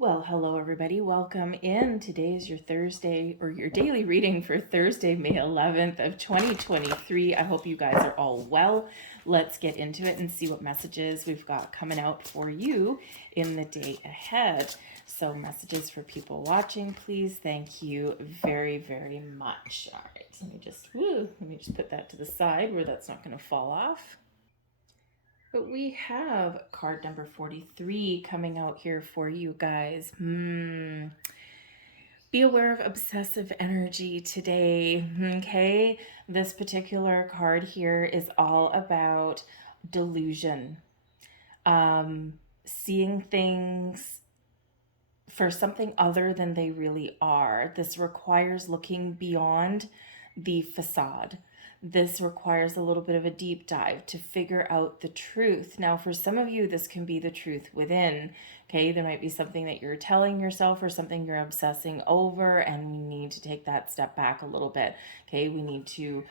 Well, hello everybody. Welcome in. Today is your Thursday or your daily reading for Thursday, May 11th of 2023. I hope you guys are all well. Let's get into it and see what messages we've got coming out for you in the day ahead. So messages for people watching, please. Thank you very, very much. All right, so let me just put that to the side where that's not going to fall off. But we have card number 43 coming out here for you guys. Be aware of obsessive energy today, okay? This particular card here is all about delusion. Seeing things for something other than they really are. This requires looking beyond the facade. This requires a little bit of a deep dive to figure out the truth. Now, for some of you, this can be the truth within. Okay, there might be something that you're telling yourself or something you're obsessing over, and we need to take that step back a little bit. Okay, we need to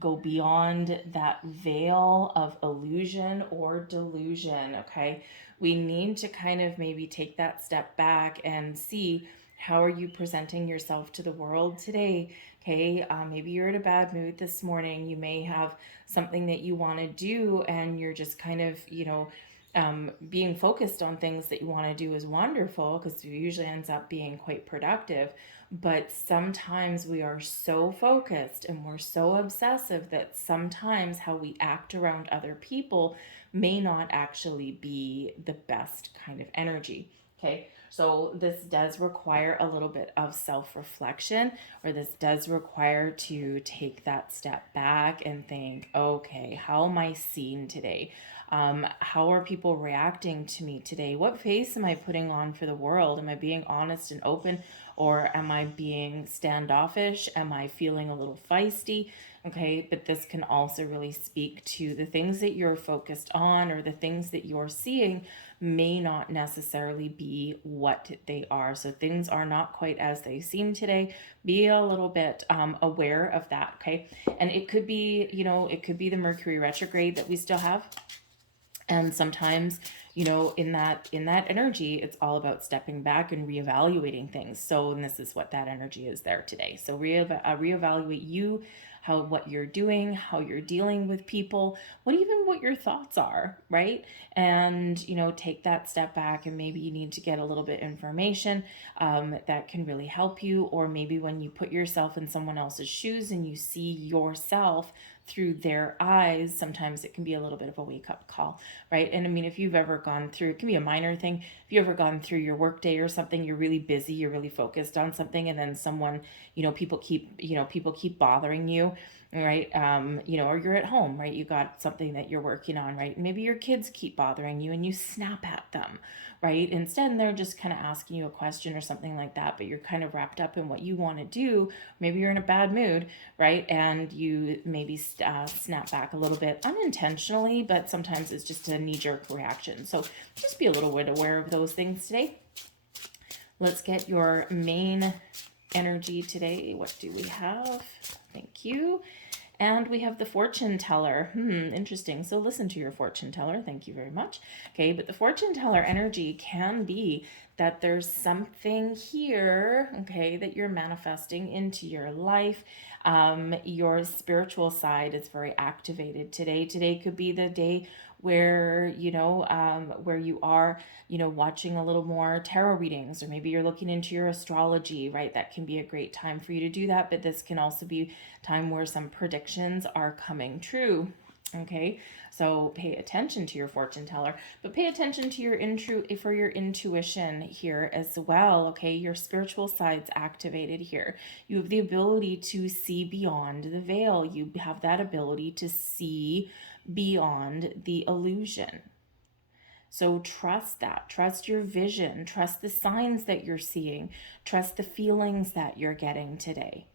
go beyond that veil of illusion or delusion. Okay, we need to kind of maybe take that step back and see how are you presenting yourself to the world today. Okay, maybe you're in a bad mood this morning. You may have something that you want to do, and you're just kind of, being focused on things that you want to do is wonderful because it usually ends up being quite productive. But sometimes we are so focused and we're so obsessive that sometimes how we act around other people may not actually be the best kind of energy. Okay, so this does require a little bit of self-reflection, or this does require to take that step back and think, okay, how am I seen today? How are people reacting to me today? What face am I putting on for the world? Am I being honest and open, or am I being standoffish? Am I feeling a little feisty? Okay, but this can also really speak to the things that you're focused on, or the things that you're seeing may not necessarily be what they are. So things are not quite as they seem today. Be a little bit aware of that, okay? And it could be, it could be the Mercury retrograde that we still have. And sometimes, in that energy, it's all about stepping back and reevaluating things. So, and this is what that energy is there today. So reevaluate you, what you're doing, how you're dealing with people, what your thoughts are, right? And take that step back, and maybe you need to get a little bit of information that can really help you. Or maybe when you put yourself in someone else's shoes and you see yourself through their eyes, sometimes it can be a little bit of a wake-up call, right? And I mean, if you've ever gone through, it can be a minor thing, if you've ever gone through your work day or something, you're really busy, you're really focused on something, and then someone, people keep bothering you, right? Or you're at home, right? You got something that you're working on, right? Maybe your kids keep bothering you and you snap at them, right? Instead, they're just kind of asking you a question or something like that, but you're kind of wrapped up in what you want to do. Maybe you're in a bad mood, right? And you maybe snap back a little bit unintentionally, but sometimes it's just a knee-jerk reaction. So just be a little bit aware of those things today. Let's get your main energy today. What do we have? Thank you. And we have the fortune teller. Interesting. So listen to your fortune teller. Thank you very much. Okay, but the fortune teller energy can be that there's something here, okay, that you're manifesting into your life. Your spiritual side is very activated today. Today could be the day where where you are watching a little more tarot readings, or maybe you're looking into your astrology, right? That can be a great time for you to do that, but this can also be time where some predictions are coming true. Okay, so pay attention to your fortune teller, but pay attention to your intuition here as well. Okay, your spiritual side's activated here. You have the ability to see beyond the veil. You have that ability to see beyond the illusion. So trust that. Trust your vision. Trust the signs that you're seeing. Trust the feelings that you're getting today.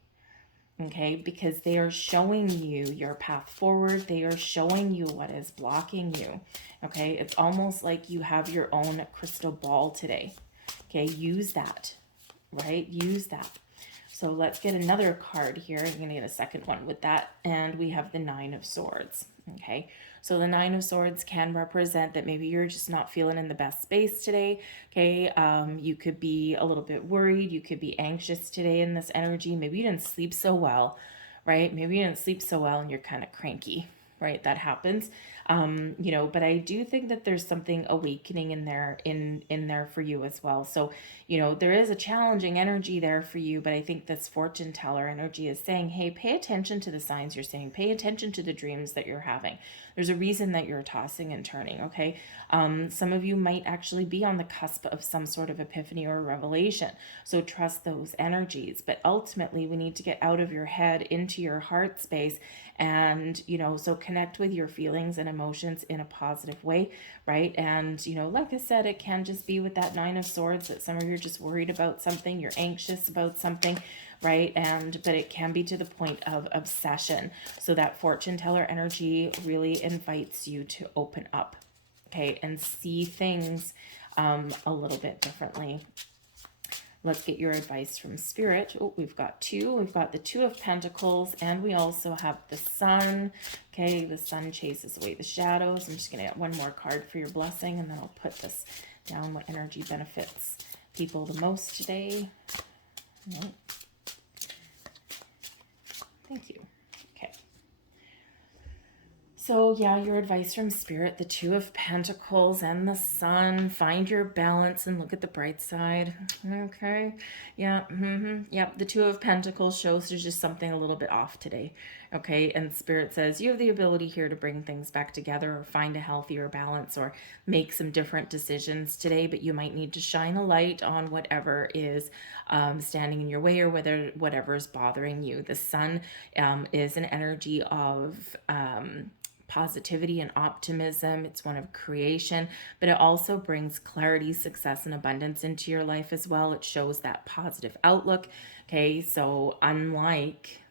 Okay, because they are showing you your path forward. They are showing you what is blocking you. Okay, it's almost like you have your own crystal ball today. Okay, use that, right? Use that. So let's get another card here. I'm going to get a second one with that. And we have the Nine of Swords. Okay. So the Nine of Swords can represent that maybe you're just not feeling in the best space today. Okay. You could be a little bit worried. You could be anxious today in this energy. Maybe you didn't sleep so well, right? Maybe you didn't sleep so well and you're kind of cranky, right? That happens. But I do think that there's something awakening in there for you as well. So, there is a challenging energy there for you, but I think this fortune teller energy is saying, hey, pay attention to the signs you're seeing, pay attention to the dreams that you're having. There's a reason that you're tossing and turning, okay? Some of you might actually be on the cusp of some sort of epiphany or revelation. So trust those energies. But ultimately, we need to get out of your head into your heart space and, so connect with your feelings and emotions in a positive way, right? And, like I said, it can just be with that Nine of Swords that some of you are just worried about something, you're anxious about something, right? But it can be to the point of obsession. So that fortune teller energy really invites you to open up, okay, and see things a little bit differently. Let's get your advice from Spirit. Oh, we've got two. We've got the Two of Pentacles, and we also have the Sun. Okay, the Sun chases away the shadows. I'm just going to get one more card for your blessing, and then I'll put this down, what energy benefits people the most today. No. Thank you. Okay. So yeah, your advice from Spirit, the Two of Pentacles and the Sun. Find your balance and look at the bright side. Okay. Yeah. Yep. The Two of Pentacles shows there's just something a little bit off today. Okay. And Spirit says you have the ability here to bring things back together or find a healthier balance or make some different decisions today, but you might need to shine a light on whatever is standing in your way or whatever is bothering you. The Sun is an energy of positivity and optimism. It's one of creation, but it also brings clarity, success, and abundance into your life as well. It shows that positive outlook. Okay, so unlike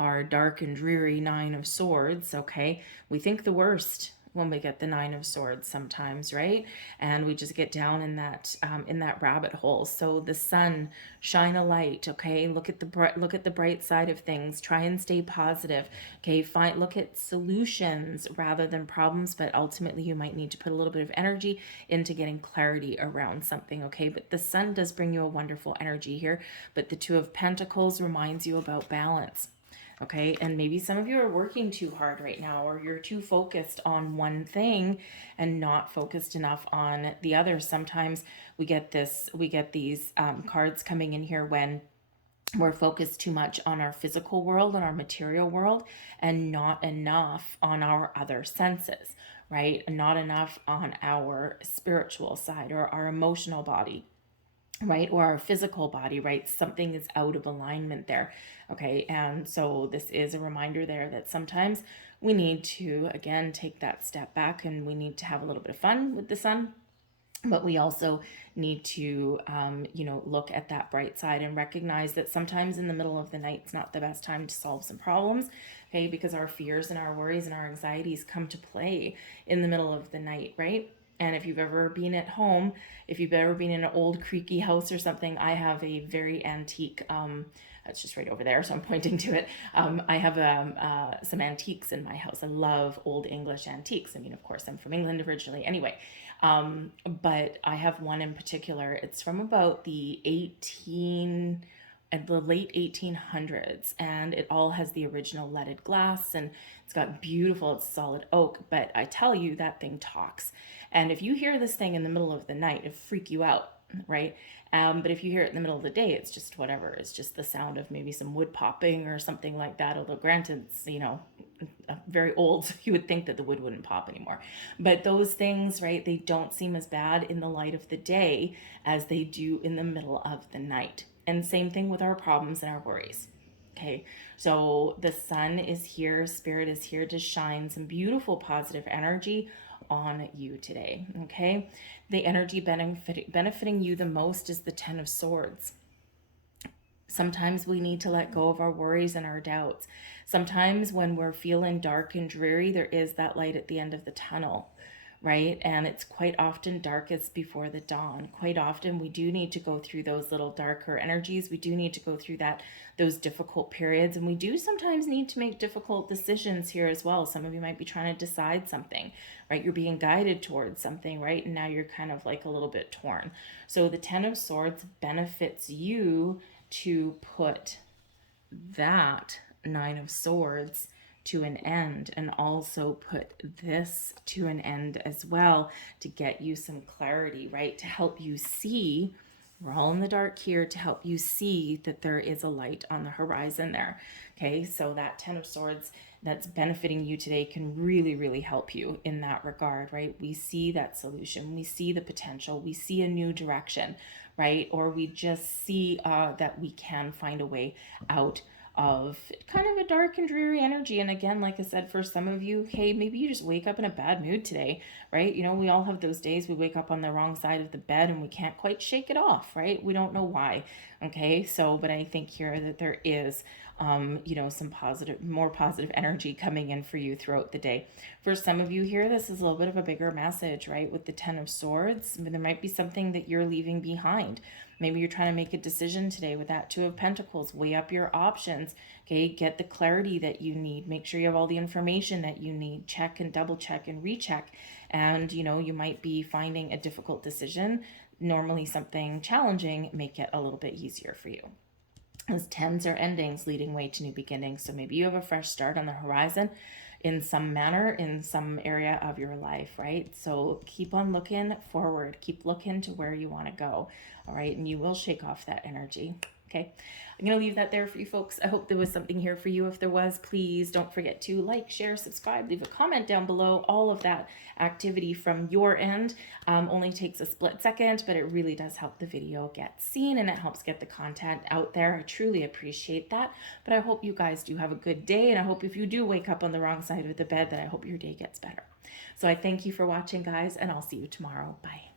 our dark and dreary Nine of Swords, okay, we think the worst when we get the Nine of Swords sometimes, right? And we just get down in that rabbit hole. So the Sun, shine a light, okay? Look at the bright side of things. Try and stay positive, okay? Look at solutions rather than problems, but ultimately you might need to put a little bit of energy into getting clarity around something, okay? But the Sun does bring you a wonderful energy here, but the Two of Pentacles reminds you about balance. Okay, and maybe some of you are working too hard right now, or you're too focused on one thing and not focused enough on the other. Sometimes we get these cards coming in here when we're focused too much on our physical world, on our material world, and not enough on our other senses, right? Not enough on our spiritual side or our emotional body, right? Or our physical body, right? Something is out of alignment there. Okay. And so this is a reminder there that sometimes we need to, again, take that step back and we need to have a little bit of fun with the Sun. But we also need to, look at that bright side and recognize that sometimes in the middle of the night, it's not the best time to solve some problems, okay? Because our fears and our worries and our anxieties come to play in the middle of the night, right? And if you've ever been at home, if you've ever been in an old creaky house or something, I have a very antique, it's just right over there, so I'm pointing to it. I have some antiques in my house. I love old English antiques. I mean, of course, I'm from England originally anyway. But I have one in particular. It's from about the late 1800s, and it all has the original leaded glass, and it's it's solid oak, but I tell you, that thing talks. And if you hear this thing in the middle of the night, it'll freak you out, right? But if you hear it in the middle of the day, it's just whatever. It's just the sound of maybe some wood popping or something like that. Although granted, it's, very old, so you would think that the wood wouldn't pop anymore. But those things, right, they don't seem as bad in the light of the day as they do in the middle of the night. And same thing with our problems and our worries. Okay, so the Sun is here, Spirit is here to shine some beautiful positive energy on you today. Okay, the energy benefiting you the most is the Ten of Swords. Sometimes we need to let go of our worries and our doubts. Sometimes when we're feeling dark and dreary, there is that light at the end of the tunnel, right? And it's quite often darkest before the dawn. Quite often we do need to go through those little darker energies. We do need to go through those difficult periods, and we do sometimes need to make difficult decisions here as well. Some of you might be trying to decide something, right? You're being guided towards something, right? And now you're kind of like a little bit torn. So the Ten of Swords benefits you to put that Nine of Swords to an end, and also put this to an end as well, to get you some clarity, right? To help you see, we're all in the dark here, to help you see that there is a light on the horizon there. Okay, so that Ten of Swords that's benefiting you today can really, really help you in that regard, right? We see that solution, we see the potential, we see a new direction, right? Or we just see that we can find a way out of kind of a dark and dreary energy. And again, like I said, for some of you, hey, maybe you just wake up in a bad mood today, right? You know, we all have those days we wake up on the wrong side of the bed and we can't quite shake it off, right? We don't know why. Okay, so but I think here that there is some more positive energy coming in for you throughout the day. For some of you here, this is a little bit of a bigger message, right? With the Ten of Swords, there might be something that you're leaving behind. Maybe you're trying to make a decision today with that Two of Pentacles. Weigh up your options, okay? Get the clarity that you need. Make sure you have all the information that you need. Check and double check and recheck. And, you might be finding a difficult decision. Normally something challenging may get a little bit easier for you. Those tens are endings leading way to new beginnings. So maybe you have a fresh start on the horizon in some manner, in some area of your life, right? So keep on looking forward. Keep looking to where you want to go, all right? And you will shake off that energy, okay? I'm going to leave that there for you folks. I hope there was something here for you. If there was, please don't forget to like, share, subscribe, leave a comment down below. All of that activity from your end only takes a split second, but it really does help the video get seen, and it helps get the content out there. I truly appreciate that. But I hope you guys do have a good day, and I hope if you do wake up on the wrong side of the bed, that I hope your day gets better. So I thank you for watching, guys, and I'll see you tomorrow. Bye.